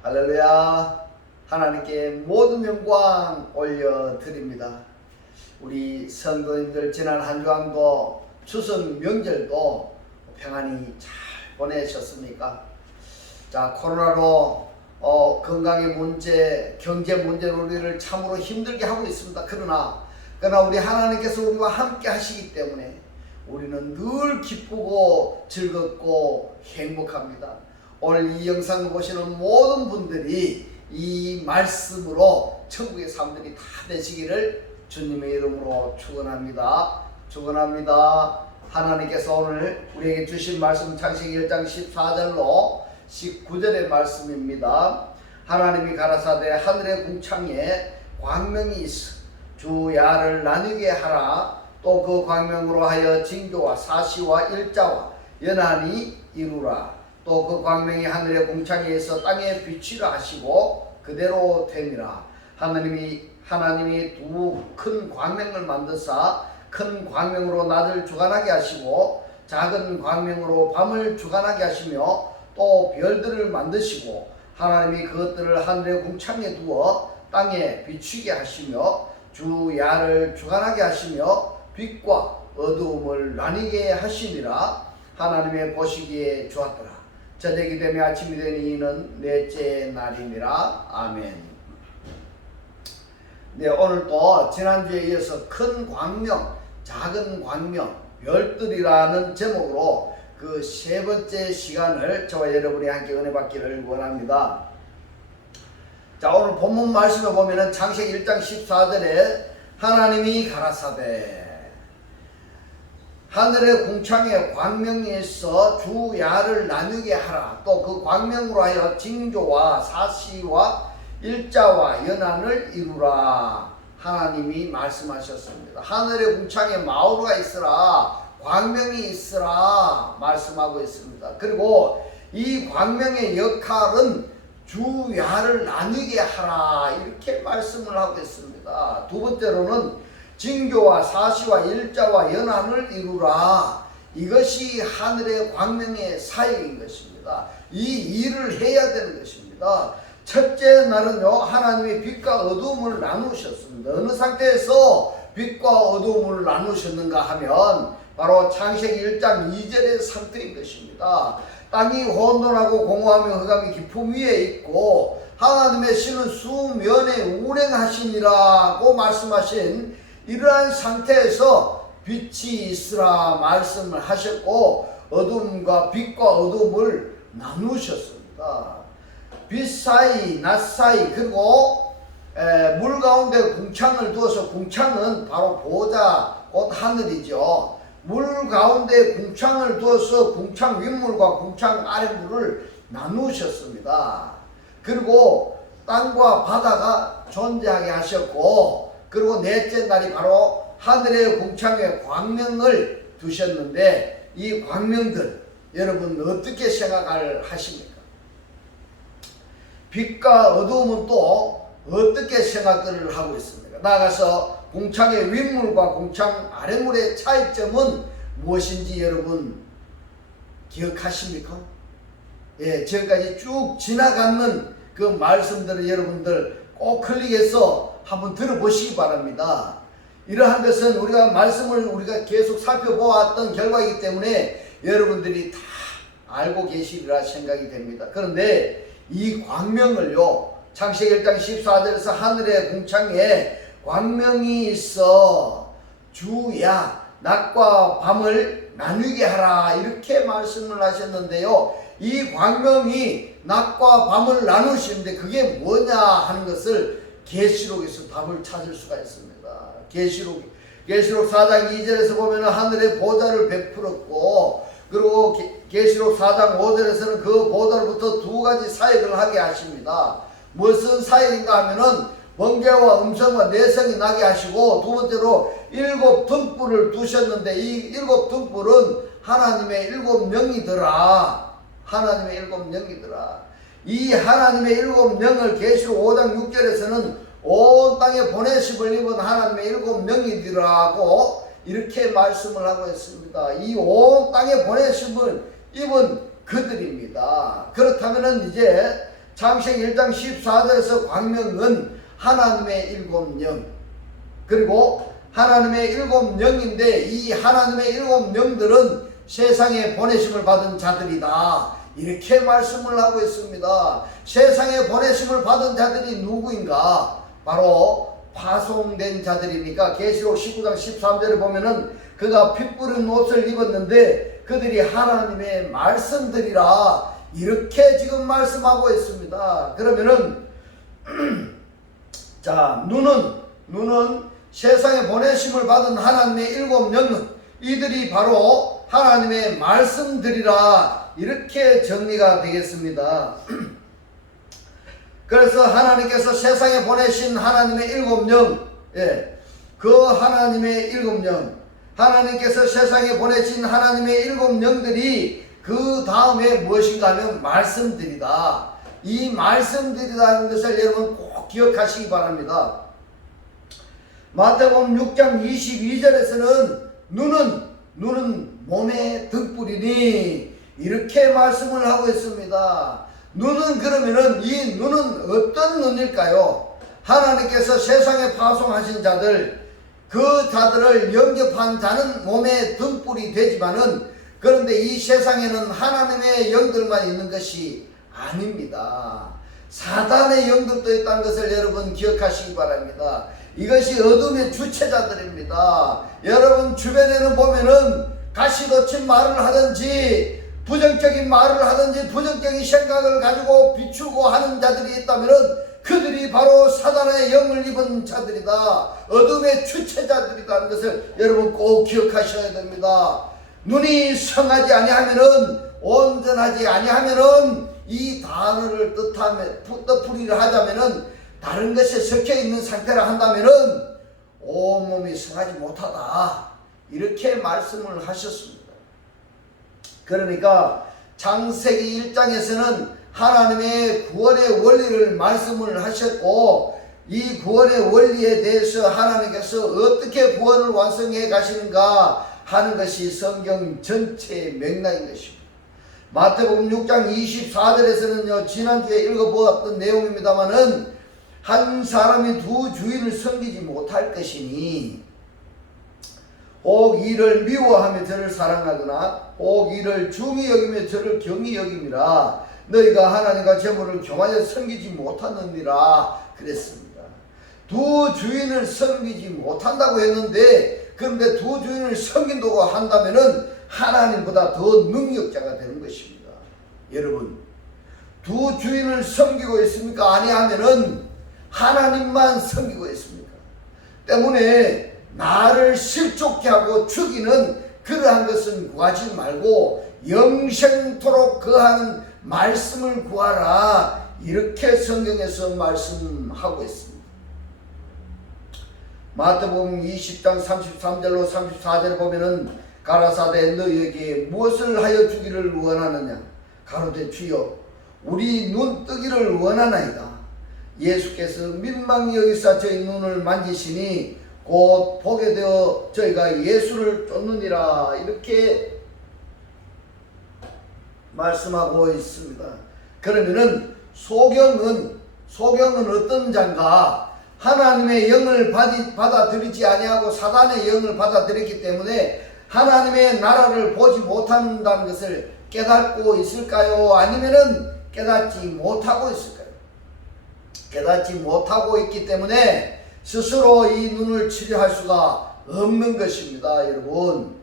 할렐루야. 하나님께 모든 영광 올려드립니다. 우리 성도님들 지난 한 주간도 추석 명절도 평안히 잘 보내셨습니까? 자, 코로나로 건강의 문제, 경제 문제로 우리를 참으로 힘들게 하고 있습니다. 그러나 우리 하나님께서 우리와 함께 하시기 때문에 우리는 늘 기쁘고 즐겁고 행복합니다. 오늘 이 영상을 보시는 모든 분들이 이 말씀으로 천국의 사람들이 다 되시기를 주님의 이름으로 축원합니다. 축원합니다. 하나님께서 오늘 우리에게 주신 말씀 창세기 1장 14절로 19절의 말씀입니다. 하나님이 가라사대 하늘의 궁창에 광명이 있어 주 야를 나뉘게 하라. 또 그 광명으로 하여 징조와 사시와 일자와 연한이 이루라. 또 그 광명이 하늘의 궁창에 있어 땅에 비치라 하시고 그대로 되니라. 하나님이 두 큰 광명을 만드사 큰 광명으로 낮을 주관하게 하시고 작은 광명으로 밤을 주관하게 하시며 또 별들을 만드시고 하나님이 그것들을 하늘의 궁창에 두어 땅에 비추게 하시며 주 야를 주관하게 하시며 빛과 어두움을 나뉘게 하시니라. 하나님의 보시기에 좋았더라. 저녁이 되며 아침이 되니 이는 넷째 날이니라. 아멘. 네, 오늘도 지난주에 이어서 큰 광명, 작은 광명, 별들이라는 제목으로 그 세 번째 시간을 저와 여러분이 함께 은혜 받기를 원합니다. 자, 오늘 본문 말씀에 보면은 창세기 1장 14절에 하나님이 가라사대 하늘의 궁창에 광명이 있어 주 야를 나누게 하라. 또 그 광명으로 하여 징조와 사시와 일자와 연한을 이루라. 하나님이 말씀하셨습니다. 하늘의 궁창에 마우르가 있으라, 광명이 있으라 말씀하고 있습니다. 그리고 이 광명의 역할은 주 야를 나뉘게 하라 이렇게 말씀을 하고 있습니다. 두 번째로는 징조와 사시와 일자와 연한을 이루라. 이것이 하늘의 광명의 사역인 것입니다. 이 일을 해야 되는 것입니다. 첫째 날은요, 하나님이 빛과 어두움을 나누셨습니다. 어느 상태에서 빛과 어두움을 나누셨는가 하면 바로 창세기 1장 2절의 상태인 것입니다. 땅이 혼돈하고 공허하며 흑암이 깊음 위에 있고 하나님의 신은 수면에 운행하시니라고 말씀하신 이러한 상태에서 빛이 있으라 말씀을 하셨고 어둠과 빛과 어둠을 나누셨습니다. 빛 사이, 낮 사이, 그리고 물 가운데 궁창을 두어서, 궁창은 바로 보좌, 곧 하늘이죠. 물 가운데 궁창을 두어서 궁창 윗물과 궁창 아랫물을 나누셨습니다. 그리고 땅과 바다가 존재하게 하셨고, 그리고 넷째 날이 바로 하늘의 궁창에 광명을 두셨는데 이 광명들 여러분 어떻게 생각을 하십니까? 빛과 어두움은 또 어떻게 생각을 하고 있습니까? 나아가서 궁창의 윗물과 궁창 아랫물의 차이점은 무엇인지 여러분 기억하십니까? 예, 지금까지 쭉 지나가는 그 말씀들을 여러분들 꼭 클릭해서 한번 들어보시기 바랍니다. 이러한 것은 우리가 말씀을 계속 살펴보았던 결과이기 때문에 여러분들이 다 알고 계시리라 생각이 됩니다. 그런데 이 광명을요, 창세기 1장 14절에서 하늘의 궁창에 광명이 있어 주야 낮과 밤을 나누게 하라 이렇게 말씀을 하셨는데요, 이 광명이 낮과 밤을 나누시는데 그게 뭐냐 하는 것을 계시록에서 답을 찾을 수가 있습니다. 계시록 4장 2절에서 보면 하늘의 보좌를 베풀었고, 그리고 계시록 4장 5절에서는 그 보좌로부터 두 가지 사역을 하게 하십니다. 무슨 사역인가 하면은 번개와 음성과 내성이 나게 하시고, 두 번째로 7 등불을 두셨는데 이 7 등불은 하나님의 7 영이더라. 하나님의 7 영이더라. 이 하나님의 7 영을 계시록 5장 6절에서는 온 땅에 보내심을 입은 하나님의 7 영이더라고 이렇게 말씀을 하고 있습니다. 이 온 땅에 보내심을 입은 그들입니다. 그렇다면 이제 창세기 1장 14절에서 광명은 하나님의 일곱 영, 그리고 하나님의 일곱 영인데 이 하나님의 일곱 영들은 세상에 보내심을 받은 자들이다, 이렇게 말씀을 하고 있습니다. 세상에 보내심을 받은 자들이 누구인가? 바로 파송된 자들이니까 계시록 19장 13절에 보면은 그가 피 뿌린 옷을 입었는데 그들이 하나님의 말씀들이라, 이렇게 지금 말씀하고 있습니다. 그러면은 자, 눈은 세상에 보내심을 받은 하나님의 일곱 영, 이들이 바로 하나님의 말씀들이라, 이렇게 정리가 되겠습니다. 그래서 하나님께서 세상에 보내신 하나님의 일곱 영, 그 하나님의 일곱 영, 하나님께서 세상에 보내신 하나님의 일곱 영들이 그 다음에 무엇인가 하면 말씀들이다. 이 말씀들이라는 것을 여러분 꼭 기억하시기 바랍니다. 마태복음 6장 22절에서는 눈은 몸의 등불이니, 이렇게 말씀을 하고 있습니다. 눈은, 그러면은 이 눈은 어떤 눈일까요? 하나님께서 세상에 파송하신 자들, 그 자들을 영접한 자는 몸의 등불이 되지만은, 그런데 이 세상에는 하나님의 영들만 있는 것이 아닙니다. 사단의 영들도 있다는 것을 여러분 기억하시기 바랍니다. 이것이 어둠의 주체자들입니다. 여러분 주변에는 보면은 가시돋친 말을 하든지 부정적인 말을 하든지 부정적인 생각을 가지고 비추고 하는 자들이 있다면은 그들이 바로 사단의 영을 입은 자들이다, 어둠의 주체자들이라는 것을 여러분 꼭 기억하셔야 됩니다. 눈이 성하지 아니하면은, 온전하지 아니하면은, 이 단어를 뜻풀이를 하자면은, 다른 것에 섞여 있는 상태라 한다면은 온몸이 성하지 못하다, 이렇게 말씀을 하셨습니다. 그러니까 창세기 1장에서는 하나님의 구원의 원리를 말씀을 하셨고, 이 구원의 원리에 대해서 하나님께서 어떻게 구원을 완성해 가시는가 하는 것이 성경 전체의 맥락인 것입니다. 마태복음 6장 24절에서는요, 지난주에 읽어보았던 내용입니다마는, 한 사람이 두 주인을 섬기지 못할 것이니 혹 이를 미워하며 저를 사랑하거나 혹 이를 중히 여기며 저를 경히 여김이라, 너희가 하나님과 재물을 교만하여 섬기지 못하느니라 그랬습니다. 두 주인을 섬기지 못한다고 했는데, 그런데 두 주인을 섬긴다고 한다면은 하나님보다 더 능력자가 되는 것입니다. 여러분, 두 주인을 섬기고 있습니까? 아니하면은 하나님만 섬기고 있습니까? 때문에 나를 실족케 하고 죽이는 그러한 것은 구하지 말고 영생토록 거하는 말씀을 구하라, 이렇게 성경에서 말씀하고 있습니다. 마태복음 20장 33절로 34절에 보면은 가라사대 너희에게 무엇을 하여 주기를 원하느냐? 가로되 주여 우리 눈 뜨기를 원하나이다. 예수께서 민망히 여기사 저희 눈을 만지시니 곧 보게 되어 저희가 예수를 쫓느니라, 이렇게 말씀하고 있습니다. 그러면은 소경은 어떤 자인가? 하나님의 영을 받아들이지 아니하고 사단의 영을 받아들였기 때문에 하나님의 나라를 보지 못한다는 것을 깨닫고 있을까요? 아니면은 깨닫지 못하고 있을까요? 깨닫지 못하고 있기 때문에 스스로 이 눈을 치료할 수가 없는 것입니다. 여러분,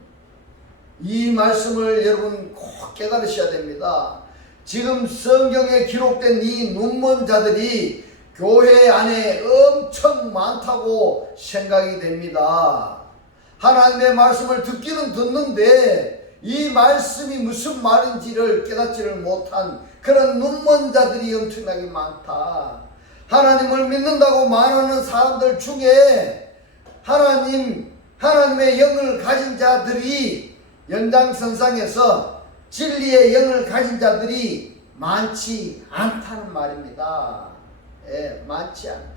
이 말씀을 여러분 꼭 깨달으셔야 됩니다. 지금 성경에 기록된 이 눈먼 자들이 교회 안에 엄청 많다고 생각이 됩니다. 하나님의 말씀을 듣기는 듣는데 이 말씀이 무슨 말인지를 깨닫지를 못한 그런 눈먼 자들이 엄청나게 많다. 하나님을 믿는다고 말하는 사람들 중에 하나님의 영을 가진 자들이 연장선상에서 진리의 영을 가진 자들이 많지 않다는 말입니다. 많지 않다.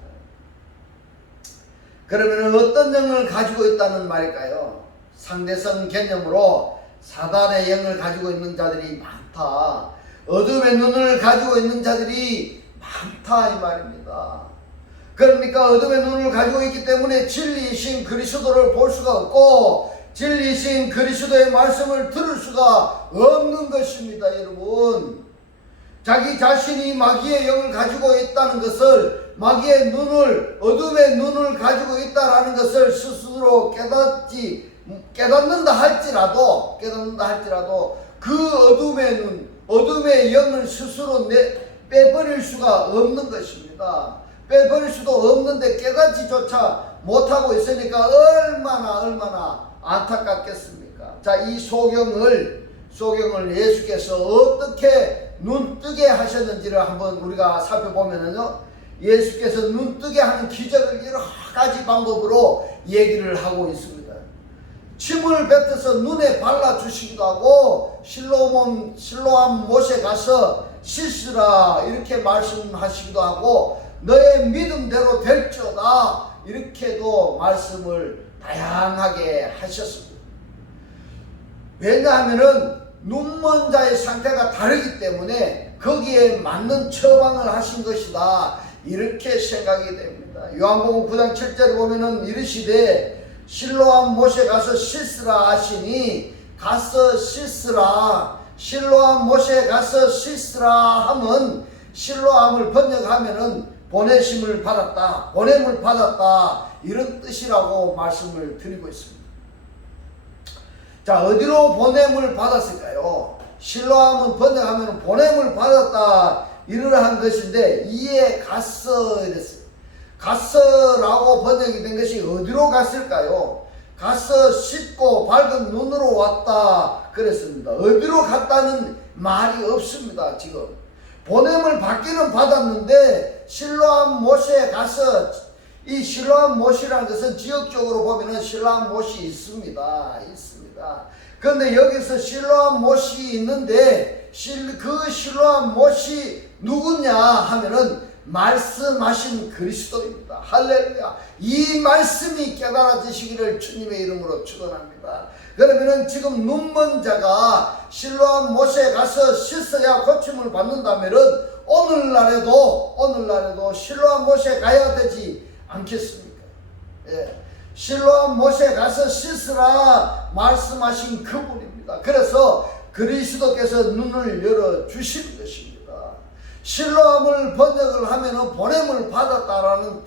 그러면 어떤 영을 가지고 있다는 말일까요? 상대성 개념으로 사단의 영을 가지고 있는 자들이 많다. 어둠의 눈을 가지고 있는 자들이 많다 이 말입니다. 그러니까 어둠의 눈을 가지고 있기 때문에 진리이신 그리스도를 볼 수가 없고 진리이신 그리스도의 말씀을 들을 수가 없는 것입니다. 여러분, 자기 자신이 마귀의 영을 가지고 있다는 것을, 마귀의 눈을, 어둠의 눈을 가지고 있다라는 것을 스스로 깨닫는다 할지라도 그 어둠의 눈, 어둠의 영을 스스로 빼버릴 수가 없는 것입니다. 빼버릴 수도 없는데 깨닫지조차 못하고 있으니까 얼마나 안타깝겠습니까? 자, 이 소경을 예수께서 어떻게 눈뜨게 하셨는지를 한번 우리가 살펴보면은요, 예수께서 눈뜨게 하는 기적을 여러 가지 방법으로 얘기를 하고 있습니다. 침을 뱉어서 눈에 발라주시기도 하고, 실로암 못에 가서 씻으라 이렇게 말씀하시기도 하고, 너의 믿음대로 될지어다 이렇게도 말씀을 다양하게 하셨습니다. 왜냐하면은 눈먼 자의 상태가 다르기 때문에 거기에 맞는 처방을 하신 것이다 이렇게 생각이 됩니다. 요한복음 9장 7절에 보면은 이르시되 실로암 못에 가서 씻으라 하시니, 가서 씻으라, 실로암 못에 가서 씻으라 하면, 실로암을 번역하면은 보내심을 받았다, 보냄을 받았다 이런 뜻이라고 말씀을 드리고 있습니다. 자, 어디로 보냄을 받았을까요? 실로암은 번역하면 보냄을 받았다 이러한 것인데, 이에 갔어 이랬어요. 갔어라고 번역이 된 것이 어디로 갔을까요? 가서 씻고 밝은 눈으로 왔다 그랬습니다. 어디로 갔다는 말이 없습니다. 지금 보냄을 받기는 받았는데, 실로암 못에 가서, 이 실로암 못이라는 것은 지역적으로 보면은 실로암 못이 있습니다. 그런데 여기서 실로암 못이 있는데, 그 실로암 못이 누구냐 하면은 말씀하신 그리스도입니다. 할렐루야. 이 말씀이 깨달아지시기를 주님의 이름으로 축원합니다. 그러면은 지금 눈먼 자가 실로암 못에 가서 씻어야 고침을 받는다면은 오늘날에도 실로암 못에 가야 되지 않겠습니까? 예. 실로암 못에 가서 씻으라 말씀하신 그분입니다. 그래서 그리스도께서 눈을 열어 주신 것입니다. 실로암을 번역을 하면은 보냄을 받았다라는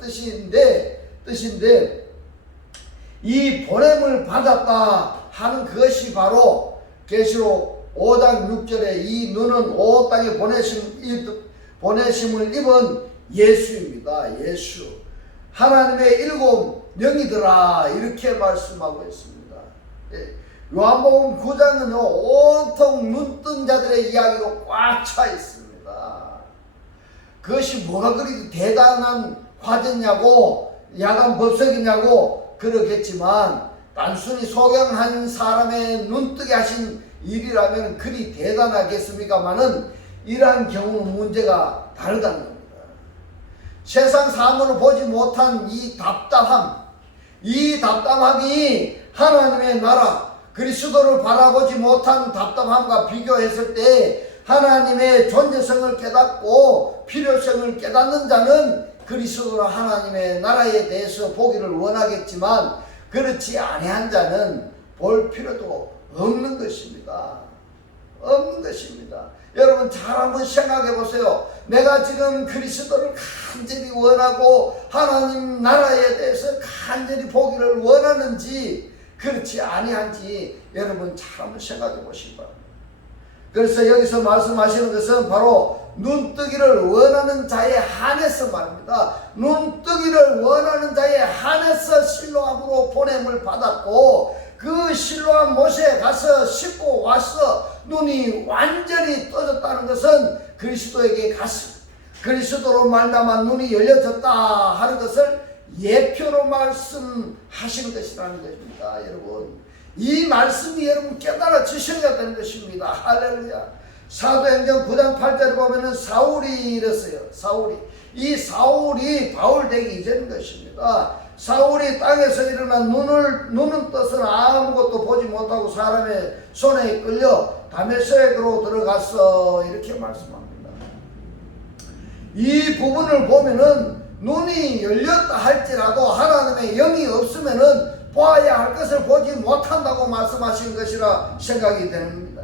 뜻인데 이 보냄을 받았다 하는 그것이 바로 계시록 5장 6절에 이 눈은 온 땅에 보내심을 입은 예수입니다. 예수. 하나님의 일곱 영이더라 이렇게 말씀하고 있습니다. 요한복음 9장은요 온통 눈뜬 자들의 이야기로 꽉 차 있습니다. 그것이 뭐가 그리 대단한 화제냐고, 야단 법석이냐고 그러겠지만, 단순히 소경한 사람의 눈뜨게 하신 일이라면 그리 대단하겠습니까마는 이러한 경우는 문제가 다르다는 겁니다. 세상 사물을 보지 못한 이 답답함이 하나님의 나라 그리스도를 바라보지 못한 답답함과 비교했을 때 하나님의 존재성을 깨닫고 필요성을 깨닫는 자는 그리스도로 하나님의 나라에 대해서 보기를 원하겠지만, 그렇지 아니한 자는 볼 필요도 없는 것입니다. 여러분 잘 한번 생각해 보세요. 내가 지금 그리스도를 간절히 원하고 하나님 나라에 대해서 간절히 보기를 원하는지 그렇지 아니한지 여러분 잘 한번 생각해 보시기 바랍니다. 그래서 여기서 말씀하시는 것은 바로 눈뜨기를 원하는 자에 한해서 말입니다. 눈뜨기를 원하는 자에 한해서 실로암으로 보냄을 받았고, 그 실로암 못에 가서 씻고 와서 눈이 완전히 떠졌다는 것은 그리스도에게 갔습니다. 그리스도로 말미암아 눈이 열려졌다 하는 것을 예표로 말씀하시는 것이라는 것입니다. 여러분, 이 말씀이 여러분 깨달아 지셔야 되는 것입니다. 할렐루야. 사도행전 9장 8절에 보면은 사울이 이랬어요. 이 사울이 바울 되기 이전인 것입니다. 사울이 땅에서 일어난 눈은 떠서는 아무것도 보지 못하고 사람의 손에 끌려 다메섹으로 들어갔어 이렇게 말씀합니다. 이 부분을 보면은 눈이 열렸다 할지라도 하나님의 영이 없으면은 보아야 할 것을 보지 못한다고 말씀하신 것이라 생각이 됩니다.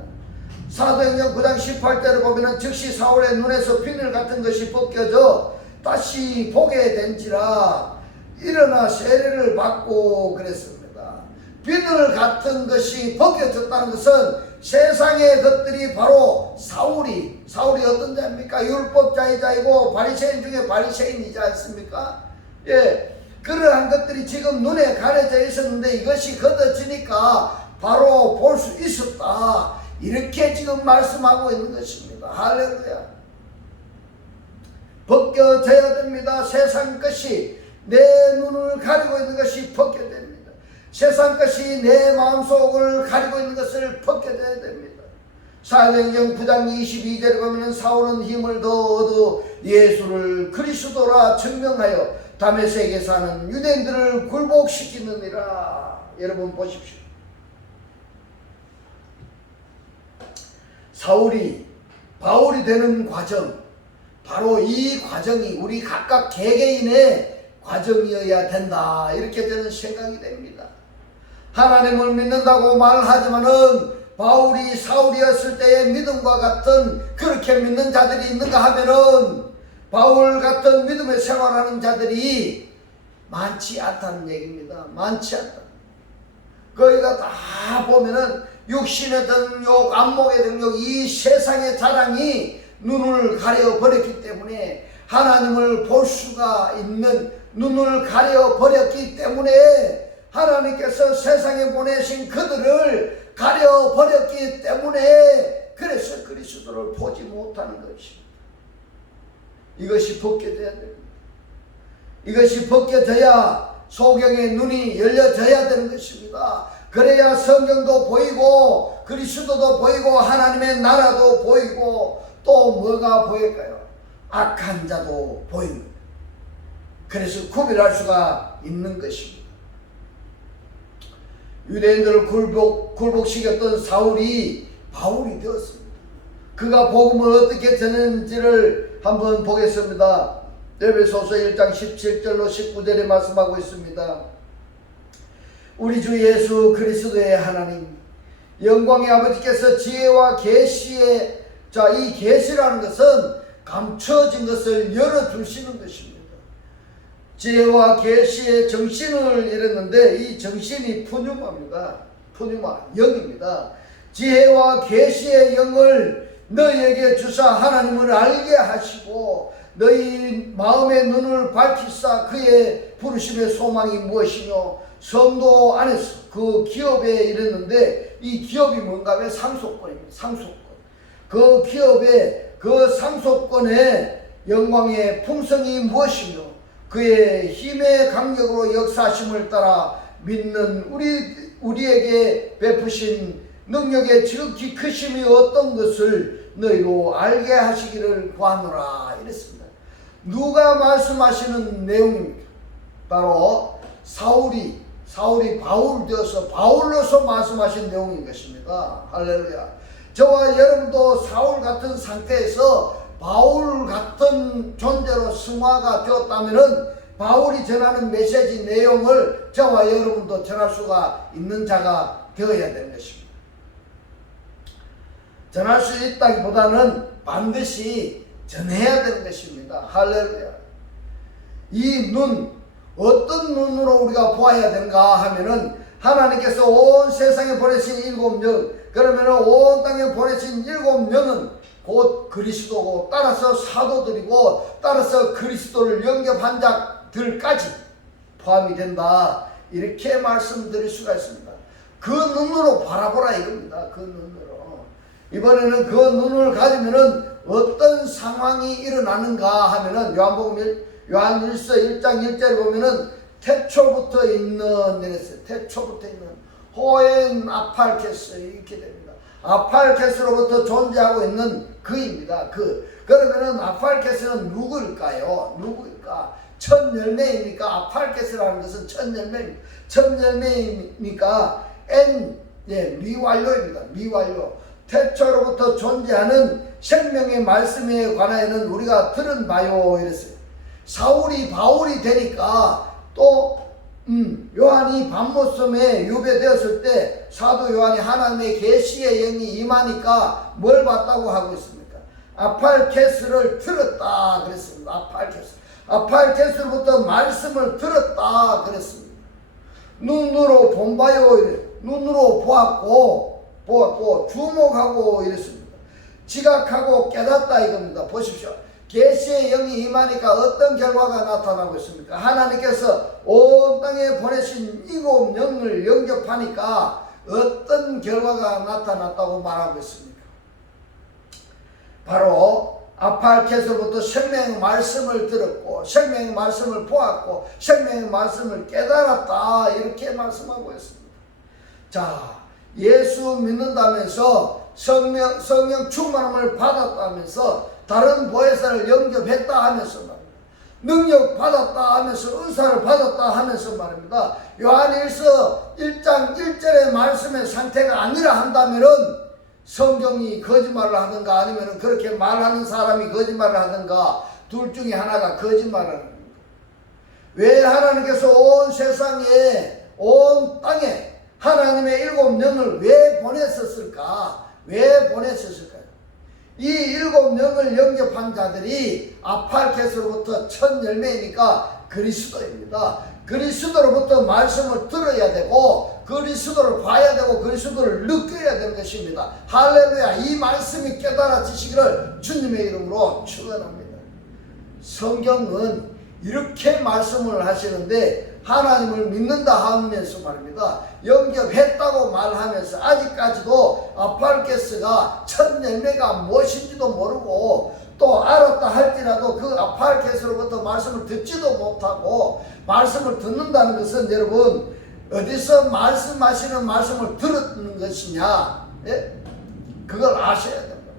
사도행전 9장 18절을 보면은 즉시 사울의 눈에서 비늘 같은 것이 벗겨져 다시 보게 된지라 일어나 세례를 받고 그랬습니다. 비늘 같은 것이 벗겨졌다는 것은 세상의 것들이 바로 사울이 어떤 자입니까? 율법자의 자이고 바리새인 중에 바리새인이지 않습니까? 예, 그러한 것들이 지금 눈에 가려져 있었는데 이것이 걷어지니까 바로 볼 수 있었다. 이렇게 지금 말씀하고 있는 것입니다. 할렐루야. 벗겨져야 됩니다. 세상 것이 내 눈을 가리고 있는 것이 벗겨져야 됩니다. 세상 것이 내 마음속을 가리고 있는 것을 벗겨져야 됩니다. 사도행전 9장 22절에 보면 사울은 힘을 더 얻어 예수를 그리스도라 증명하여 다메섹에 사는 유대인들을 굴복시키느니라. 여러분 보십시오. 사울이 바울이 되는 과정, 바로 이 과정이 우리 각각 개개인의 과정이어야 된다. 이렇게 저는 생각이 됩니다. 하나님을 믿는다고 말하지만은 바울이 사울이었을 때의 믿음과 같은 그렇게 믿는 자들이 있는가 하면은 바울 같은 믿음의 생활하는 자들이 많지 않다는 얘기입니다. 많지 않다. 거기가 다 보면은 육신의 등욕, 안목의 등욕, 이 세상의 자랑이 눈을 가려버렸기 때문에 하나님을 볼 수가 있는 눈을 가려버렸기 때문에 하나님께서 세상에 보내신 그들을 가려버렸기 때문에 그래서 그리스도를 보지 못하는 것입니다. 이것이 벗겨져야 됩니다. 이것이 벗겨져야 소경의 눈이 열려져야 되는 것입니다. 그래야 성경도 보이고 그리스도도 보이고 하나님의 나라도 보이고 또 뭐가 보일까요? 악한 자도 보입니다. 그래서 구별할 수가 있는 것입니다. 유대인들을 굴복시켰던 사울이 바울이 되었습니다. 그가 복음을 어떻게 전했는지를 한번 보겠습니다. 에베소서 1장 17절로 19절에 말씀하고 있습니다. 우리 주 예수 그리스도의 하나님 영광의 아버지께서 지혜와 계시의 이 계시라는 것은 감춰진 것을 열어주시는 것입니다. 지혜와 계시의 정신을 이랬는데 이 정신이 푸뉴마입니다. 푸뉴마 영입니다. 지혜와 계시의 영을 너희에게 주사 하나님을 알게 하시고 너희 마음의 눈을 밝히사 그의 부르심의 소망이 무엇이며 성도 안에서 그 기업에 이랬는데 이 기업이 뭔가 하면 상속권입니다. 상속권. 그 기업의 그 상속권의 영광의 풍성이 무엇이며 그의 힘의 강력으로 역사하심을 따라 믿는 우리에게 베푸신 능력의 지극히 크심이 어떤 것을 너희로 알게 하시기를 구하노라 이랬습니다. 누가 말씀하시는 내용입니까? 바로 사울이 바울 되어서 바울로서 말씀하신 내용인 것입니다. 할렐루야. 저와 여러분도 사울 같은 상태에서 바울 같은 존재로 승화가 되었다면은 바울이 전하는 메시지 내용을 저와 여러분도 전할 수가 있는 자가 되어야 되는 것입니다. 전할 수 있다기보다는 반드시 전해야 되는 것입니다. 할렐루야. 이 눈, 어떤 눈으로 우리가 보아야 되는가 하면은 하나님께서 온 세상에 보내신 7명, 그러면 온 땅에 보내신 7명은 곧 그리스도고 따라서 사도들이고 따라서 그리스도를 영접한 자들까지 포함이 된다. 이렇게 말씀드릴 수가 있습니다. 그 눈으로 바라보라 이겁니다. 그 눈으로. 이번에는 그 눈을 가지면은 어떤 상황이 일어나는가 하면은 요한일서 1장 1절에 보면은 태초부터 있는 태초부터 있는 호엔 아팔케스 이렇게 됩니다. 아팔케스로부터 존재하고 있는 그입니다. 그러면은 아팔케스는 누구일까요? 누구일까? 첫 열매입니까? 아팔케스라는 것은 첫 열매입니다. 첫 열매입니까? 미완료입니다. 미완료. 태초로부터 존재하는 생명의 말씀에 관하여는 우리가 들은 바요 이랬어요. 사울이 바울이 되니까 또 요한이 밤모섬에 유배되었을 때 사도 요한이 하나님의 계시의 영이 임하니까 뭘 봤다고 하고 있습니까? 아팔케스를 들었다 그랬습니다. 아팔케스로부터 말씀을 들었다 그랬습니다. 눈으로 본바요 이래. 눈으로 보았고 주목하고 이랬습니다. 지각하고 깨닫다 이겁니다. 보십시오. 계시의 영이 임하니까 어떤 결과가 나타나고 있습니까? 하나님께서 온 땅에 보내신 일곱 영을 영접하니까 어떤 결과가 나타났다고 말하고 있습니까? 바로 아팔케스로부터 생명의 말씀을 들었고 생명의 말씀을 보았고 생명의 말씀을 깨달았다 이렇게 말씀하고 있습니다. 자, 예수 믿는다면서 성령 충만함을 받았다면서 다른 보혜사를 영접했다 하면서 말입니다. 능력 받았다 하면서 은사를 받았다 하면서 말입니다. 요한일서 1장 1절의 말씀의 상태가 아니라 한다면은 성경이 거짓말을 하든가 아니면 그렇게 말하는 사람이 거짓말을 하든가 둘 중에 하나가 거짓말을 하는 겁니다. 왜 하나님께서 온 세상에 온 땅에 하나님의 일곱 영을 왜 보냈었을까? 왜 보냈었을까요? 이 일곱 영을 영접한 자들이 아팔케스로부터 첫 열매이니까 그리스도입니다. 그리스도로부터 말씀을 들어야 되고 그리스도를 봐야 되고 그리스도를 느껴야 되는 것입니다. 할렐루야. 이 말씀이 깨달아지시기를 주님의 이름으로 축원합니다. 성경은 이렇게 말씀을 하시는데 하나님을 믿는다 하면서 말입니다. 영접했다고 말하면서 아직까지도 아팔케스가 첫 열매가 무엇인지도 모르고 또 알았다 할지라도 그 아팔케스로부터 말씀을 듣지도 못하고 말씀을 듣는다는 것은 여러분 어디서 말씀하시는 말씀을 들었는 것이냐? 예? 그걸 아셔야 됩니다.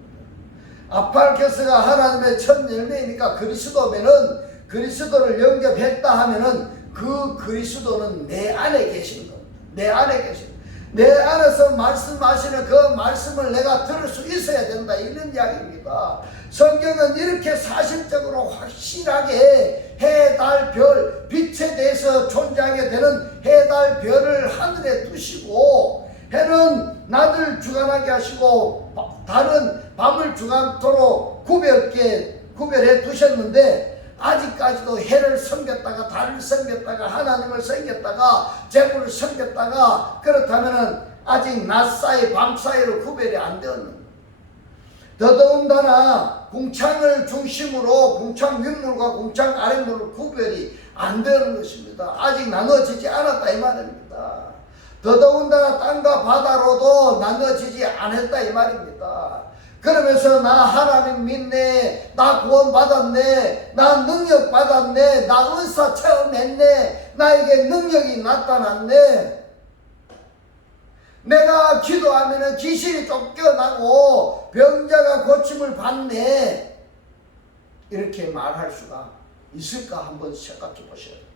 아팔케스가 하나님의 첫 열매이니까 그리스도면은 그리스도를 영접했다 하면은 그 그리스도는 내 안에 계신 겁니다. 내 안에 계신 내 안에서 말씀하시는 그 말씀을 내가 들을 수 있어야 된다 이런 이야기입니다. 성경은 이렇게 사실적으로 확실하게 해, 달, 별, 빛에 대해서 존재하게 되는 해, 달, 별을 하늘에 두시고 해는 낮을 주관하게 하시고 달은 밤을 주관토록 구별해 두셨는데 아직까지도 해를 섬겼다가 달을 섬겼다가 하나님을 섬겼다가 재물을 섬겼다가 그렇다면 아직 낮 사이 밤 사이로 구별이 안 되었는 더더군다나 궁창을 중심으로 궁창 윗물과 궁창 아랫물을 구별이 안 되는 것입니다. 아직 나눠지지 않았다 이 말입니다. 더더군다나 땅과 바다로도 나눠지지 않았다 이 말입니다. 그러면서 나 하나님 믿네, 나 구원 받았네, 나 능력 받았네, 나 은사 체험했네, 나에게 능력이 나타났네, 내가 기도하면 귀신이 쫓겨나고 병자가 고침을 받네 이렇게 말할 수가 있을까 한번 생각해 보셔야 돼요.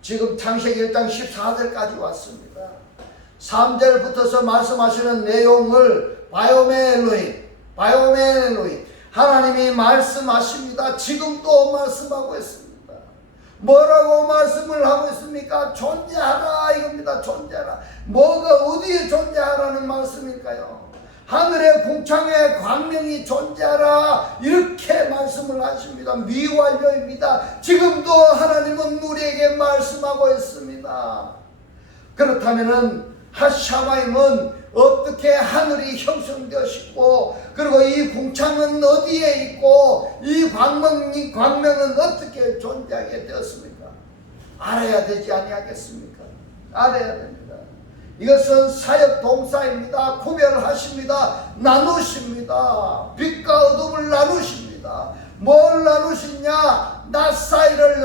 지금 창세기 1장 14절까지 왔습니다. 3절부터서 말씀하시는 내용을 바요멜로임 하나님이 말씀하십니다. 지금도 말씀하고 있습니다. 뭐라고 말씀을 하고 있습니까? 존재하라 이겁니다. 존재하라. 뭐가 어디에 존재하라는 말씀일까요? 하늘의 궁창에 광명이 존재하라 이렇게 말씀을 하십니다. 미완료입니다. 지금도 하나님은 우리에게 말씀하고 있습니다. 그렇다면은 하샤마임은 어떻게 하늘이 형성되었고 그리고 이 궁창은 어디에 있고 이 광명은 어떻게 존재하게 되었습니까? 알아야 되지 아니하겠습니까? 알아야 됩니다. 이것은 사역 동사입니다. 구별하십니다. 나누십니다. 빛과 어둠을 나누십니다. 뭘 나누시냐? 낮 사이를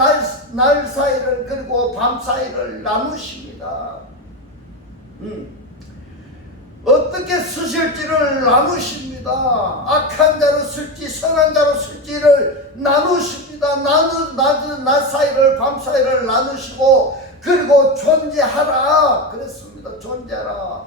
날 사이를 그리고 밤 사이를 나누십니다. 어떻게 쓰실지를 나누십니다. 악한 자로 쓸지 선한 자로 쓸지를 나누십니다. 낮 사이를 밤 사이를 나누시고 그리고 존재하라 그랬습니다. 존재하라.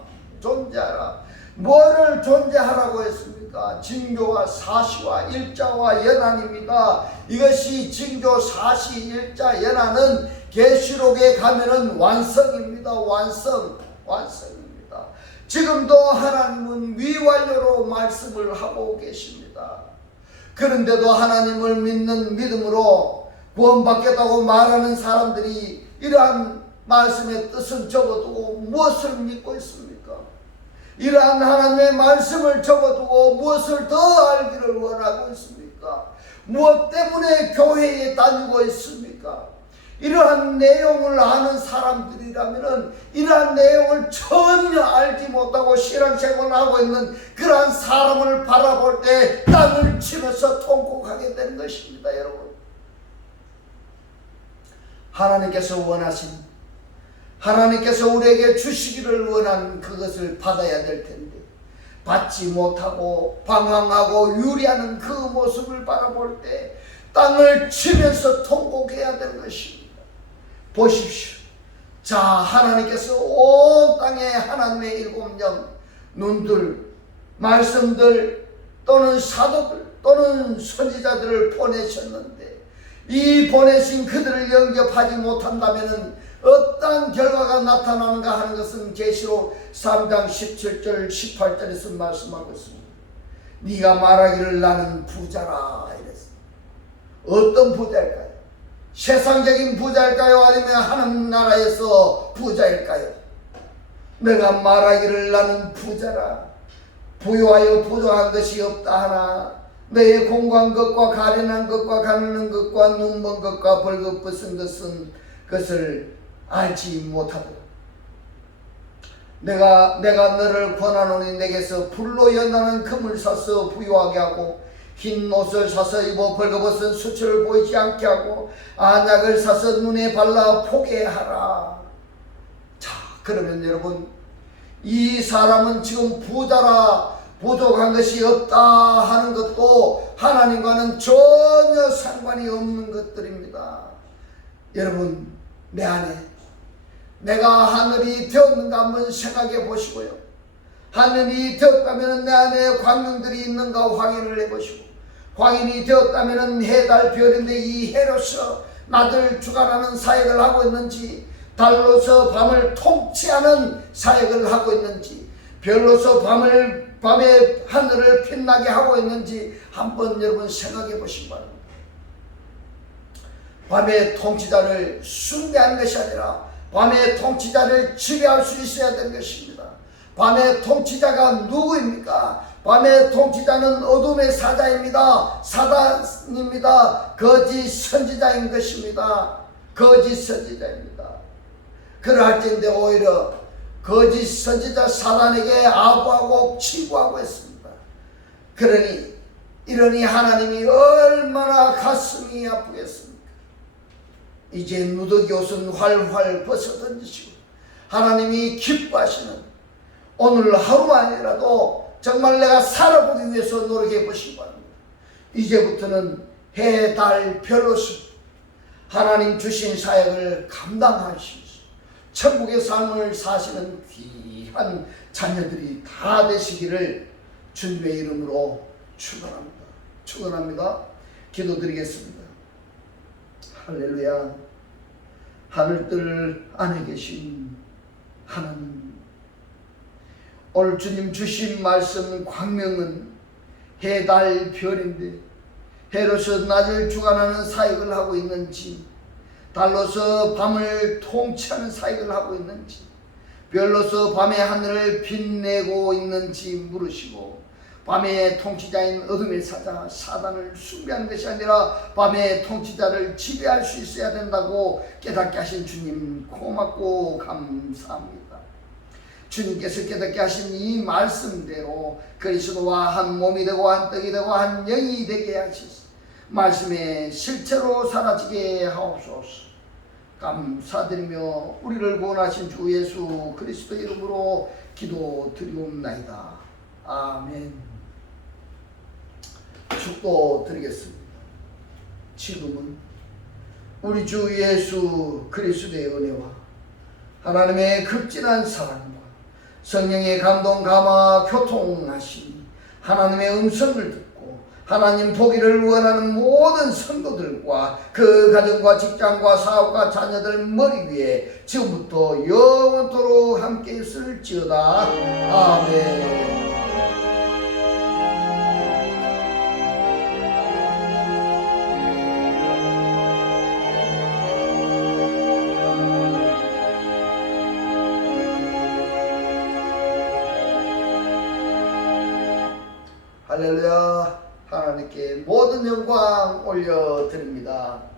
뭐를 존재하라고 했습니까? 징조와 사시와 일자와 연한입니다. 이것이 징조, 사시, 일자, 연한은 계시록에 가면은 완성입니다. 완성입니다. 지금도 하나님은 미완료로 말씀을 하고 계십니다. 그런데도 하나님을 믿는 믿음으로 구원받겠다고 말하는 사람들이 이러한 말씀의 뜻은 적어두고 무엇을 믿고 있습니까? 이러한 하나님의 말씀을 적어두고 무엇을 더 알기를 원하고 있습니까? 무엇 때문에 교회에 다니고 있습니까? 이러한 내용을 아는 사람들이라면 이러한 내용을 전혀 알지 못하고 신앙생활을 하고 있는 그러한 사람을 바라볼 때 땅을 치면서 통곡하게 되는 것입니다. 여러분, 하나님께서 우리에게 주시기를 원한 그것을 받아야 될 텐데 받지 못하고 방황하고 유리하는 그 모습을 바라볼 때 땅을 치면서 통곡해야 되는 것입니다. 보십시오. 자, 하나님께서 온 땅에 하나님의 일곱 영 눈들, 말씀들 또는 사도들 또는 선지자들을 보내셨는데 이 보내신 그들을 영접하지 못한다면 어떠한 결과가 나타나는가 하는 것은 계시록 3장 17절 18절에서 말씀하고 있습니다. 네가 말하기를 나는 부자라 이랬습니다. 어떤 부자일까요? 세상적인 부자일까요? 아니면 하나님 나라에서 부자일까요? 내가 말하기를 나는 부자라, 부유하여 부족한 것이 없다 하나 너의 공고한 것과 가련한 것과 가난한 것과 눈먼 것과 벌거벗은 것을 알지 못하도다. 내가 너를 권하노니 내게서 불로 연하는 금을 사서 부유하게 하고 흰 옷을 사서 입어 벌거벗은 수치를 보이지 않게 하고 안약을 사서 눈에 발라 보게 하라. 자, 그러면 여러분, 이 사람은 지금 부자라 부족한 것이 없다 하는 것도 하나님과는 전혀 상관이 없는 것들입니다. 여러분, 내 안에 내가 하늘이 되었는가 한번 생각해 보시고요. 하늘이 되었다면 내 안에 광명들이 있는가 확인을 해보시고, 광인이 되었다면 해, 달, 별인데 이 해로서 낮을 주관하는 사역을 하고 있는지, 달로서 밤을 통치하는 사역을 하고 있는지, 별로서 밤에 하늘을 빛나게 하고 있는지 한번 여러분 생각해 보시기 바랍니다. 밤의 통치자를 숭배하는 것이 아니라 밤의 통치자를 지배할 수 있어야 되는 것입니다. 밤의 통치자가 누구입니까? 밤의 통치자는 어둠의 사자입니다. 사단입니다. 거짓 선지자인 것입니다. 거짓 선지자입니다. 그럴지인데 오히려 거짓 선지자 사단에게 아부하고 치부하고 했습니다. 이러니 하나님이 얼마나 가슴이 아프겠습니까? 이제 누더기 옷은 활활 벗어던지시고 하나님이 기뻐하시는 오늘 하루만이라도 정말 내가 살아보기 위해서 노력해 보시기 바랍니다. 이제부터는 해, 달, 별로서 하나님 주신 사역을 감당하시면서 천국의 삶을 사시는 귀한 자녀들이 다 되시기를 주님의 이름으로 축원합니다. 기도드리겠습니다. 할렐루야. 하늘들 안에 계신 하나님, 오늘 주님 주신 말씀 광명은 해, 달, 별인데 해로서 낮을 주관하는 사역을 하고 있는지, 달로서 밤을 통치하는 사역을 하고 있는지, 별로서 밤의 하늘을 빛내고 있는지 물으시고, 밤의 통치자인 어둠의 사자 사단을 숭배하는 것이 아니라 밤의 통치자를 지배할 수 있어야 된다고 깨닫게 하신 주님 고맙고 감사합니다. 주님께서 깨닫게 하신 이 말씀대로 그리스도와 한 몸이 되고 한 떡이 되고 한 영이 되게 하시소. 말씀의 실체로 사라지게 하옵소서. 감사드리며 우리를 구원하신 주 예수 그리스도 이름으로 기도드리옵나이다. 아멘. 축도드리겠습니다. 지금은 우리 주 예수 그리스도의 은혜와 하나님의 극진한 사랑과 성령의 감동 감화 교통하시니 하나님의 음성을 듣고 하나님 보기를 원하는 모든 성도들과 그 가정과 직장과 사업과 자녀들 머리 위에 지금부터 영원토록 함께 있을지어다. 아멘. 할렐루야. 하나님께 모든 영광 올려드립니다.